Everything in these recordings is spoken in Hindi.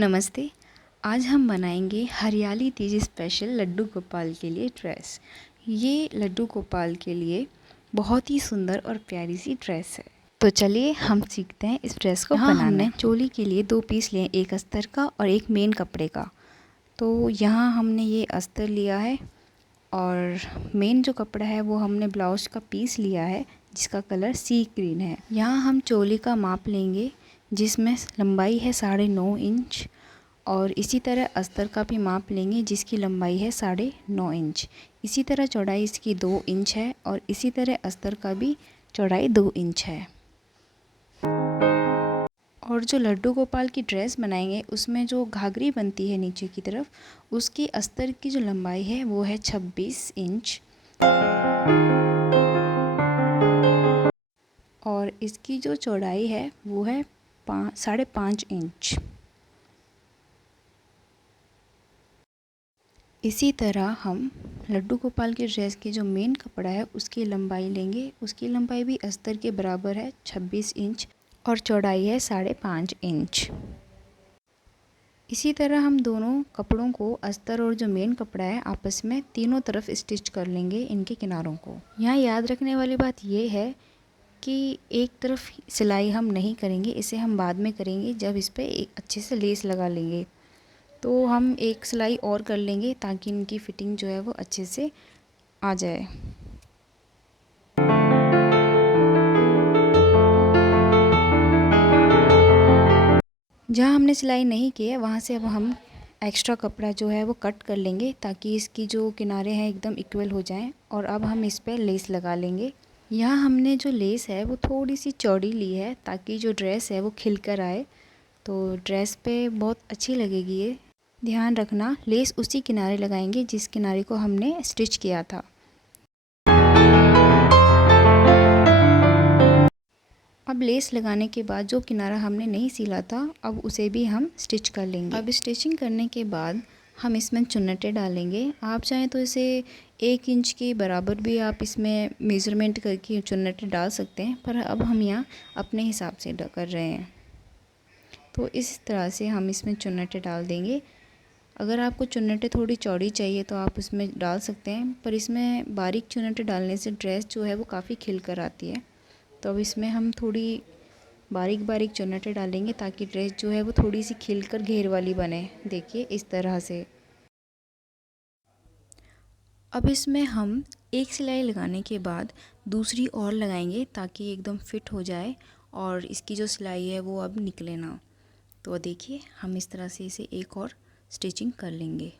नमस्ते। आज हम बनाएंगे हरियाली तीज स्पेशल लड्डू गोपाल के लिए ड्रेस। ये लड्डू गोपाल के लिए बहुत ही सुंदर और प्यारी सी ड्रेस है। तो चलिए हम सीखते हैं इस ड्रेस को बनाना। हमने चोली के लिए 2 पीस लिए, एक अस्तर का और एक मेन कपड़े का। तो यहाँ हमने ये अस्तर लिया है और मेन जो कपड़ा है वो हमने ब्लाउज का पीस लिया है जिसका कलर सी ग्रीन है। यहाँ हम चोली का माप लेंगे जिसमें लंबाई है 9.5 इंच और इसी तरह अस्तर का भी माप लेंगे जिसकी लंबाई है 9.5 इंच। इसी तरह चौड़ाई इसकी 2 इंच है और इसी तरह अस्तर का भी चौड़ाई 2 इंच है। और जो लड्डू गोपाल की ड्रेस बनाएंगे उसमें जो घाघरी बनती है नीचे की तरफ, उसकी अस्तर की जो लंबाई है वो है 26 इंच और इसकी जो चौड़ाई है वो है 5.5 इंच। इसी तरह हम लड्डू गोपाल की ड्रेस के जो मेन कपड़ा है उसकी लंबाई लेंगे। उसकी लंबाई भी अस्तर के बराबर है 26 इंच और चौड़ाई है 5.5 इंच। इसी तरह हम दोनों कपड़ों को, अस्तर और जो मेन कपड़ा है, आपस में तीनों तरफ स्टिच कर लेंगे इनके किनारों को। यहाँ याद रखने वाली बात ये है कि एक तरफ सिलाई हम नहीं करेंगे, इसे हम बाद में करेंगे जब इस पर एक अच्छे से लेस लगा लेंगे। तो हम एक सिलाई और कर लेंगे ताकि इनकी फिटिंग जो है वो अच्छे से आ जाए। जहाँ हमने सिलाई नहीं की है वहाँ से अब हम एक्स्ट्रा कपड़ा जो है वो कट कर लेंगे ताकि इसकी जो किनारे हैं एकदम इक्वल हो जाएं। और अब हम इस पर लेस लगा लेंगे। यहाँ हमने जो लेस है वो थोड़ी सी चौड़ी ली है ताकि जो ड्रेस है वो खिल कर आए, तो ड्रेस पे बहुत अच्छी लगेगी ये। ध्यान रखना लेस उसी किनारे लगाएंगे जिस किनारे को हमने स्टिच किया था। अब लेस लगाने के बाद जो किनारा हमने नहीं सिला था अब उसे भी हम स्टिच कर लेंगे। अब स्टिचिंग करने के बाद हम इसमें चुन्नटें डालेंगे। आप चाहें तो इसे 1 इंच के बराबर भी आप इसमें मेज़रमेंट करके चुन्नटें डाल सकते हैं, पर अब हम यहाँ अपने हिसाब से कर रहे हैं। तो इस तरह से हम इसमें चुन्नटें डाल देंगे। अगर आपको चुन्नटें थोड़ी चौड़ी चाहिए तो आप उसमें डाल सकते हैं, पर इसमें बारीक चुन्नटें डालने से ड्रेस जो है वो काफ़ी खिल कर आती है। तो अब इसमें हम थोड़ी बारीक बारीक चुन्नटें डालेंगे ताकि ड्रेस जो है वो थोड़ी सी खिल कर घेर वाली बने। देखिए इस तरह से। अब इसमें हम एक सिलाई लगाने के बाद दूसरी और लगाएंगे ताकि एकदम फिट हो जाए और इसकी जो सिलाई है वो अब निकले ना। तो देखिए हम इस तरह से इसे एक और स्टिचिंग कर लेंगे।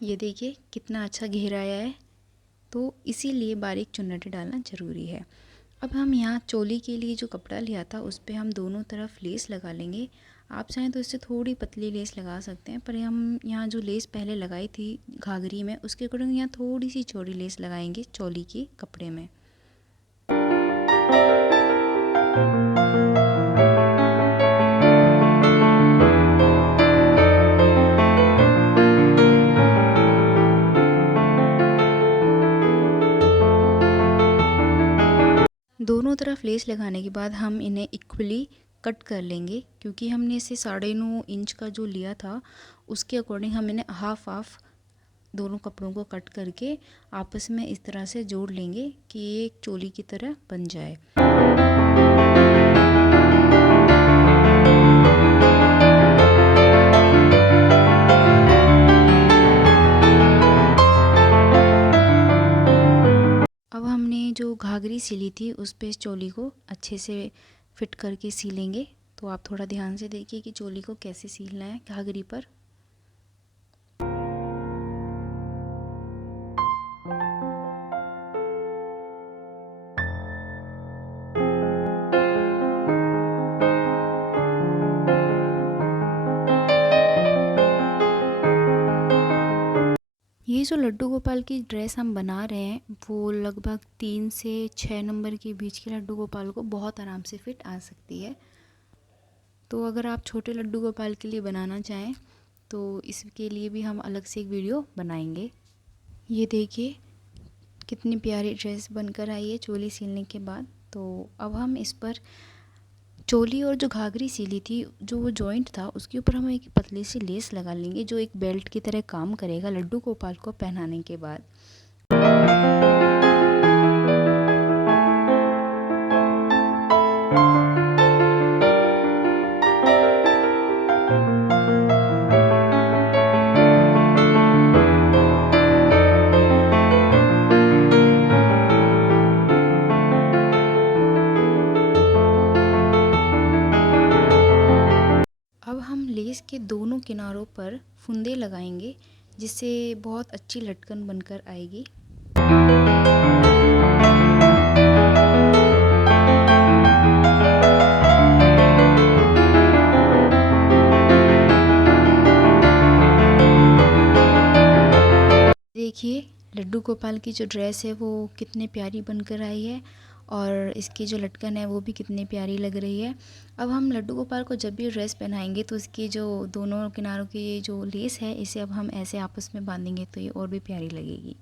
ये देखिए कितना अच्छा घेर आया है, तो इसीलिए बारीक चुन्नटें डालना ज़रूरी है। अब हम यहाँ चोली के लिए जो कपड़ा लिया था उस पर हम दोनों तरफ लेस लगा लेंगे। आप चाहें तो इससे थोड़ी पतली लेस लगा सकते हैं, पर हम यहाँ जो लेस पहले लगाई थी घाघरी में उसके अकॉर्डिंग यहाँ थोड़ी सी चौड़ी लेस लगाएंगे चोली के कपड़े में। दोनों तरफ लेस लगाने के बाद हम इन्हें इक्वली कट कर लेंगे, क्योंकि हमने इसे 9.5 इंच का जो लिया था उसके अकॉर्डिंग हम इन्हें हाफ दोनों कपड़ों को कट करके आपस में इस तरह से जोड़ लेंगे कि ये एक चोली की तरह बन जाए। अब हमने जो घाघरी सिली थी उस पे इस चोली को अच्छे से फिट करके सीलेंगे। तो आप थोड़ा ध्यान से देखिए कि चोली को कैसे सीलना है घाघरी पर। ये जो लड्डू गोपाल की ड्रेस हम बना रहे हैं वो लगभग 3 से 6 नंबर के बीच के लड्डू गोपाल को बहुत आराम से फिट आ सकती है। तो अगर आप छोटे लड्डू गोपाल के लिए बनाना चाहें तो इसके लिए भी हम अलग से एक वीडियो बनाएंगे। ये देखिए कितनी प्यारी ड्रेस बनकर आई है चोली सिलने के बाद। तो अब हम इस पर चोली और जो घाघरी सिली थी, जो वो जॉइंट था, उसके ऊपर हम एक पतली सी लेस लगा लेंगे जो एक बेल्ट की तरह काम करेगा लड्डू गोपाल को पहनाने के बाद। अब हम लेस के दोनों किनारों पर फुंदे लगाएंगे जिससे बहुत अच्छी लटकन बनकर आएगी। देखिए लड्डू गोपाल की जो ड्रेस है वो कितनी प्यारी बनकर आई है और इसकी जो लटकन है वो भी कितनी प्यारी लग रही है। अब हम लड्डू गोपाल को जब भी ड्रेस पहनाएंगे तो इसकी जो दोनों किनारों की जो लेस है इसे अब हम ऐसे आपस में बांधेंगे तो ये और भी प्यारी लगेगी।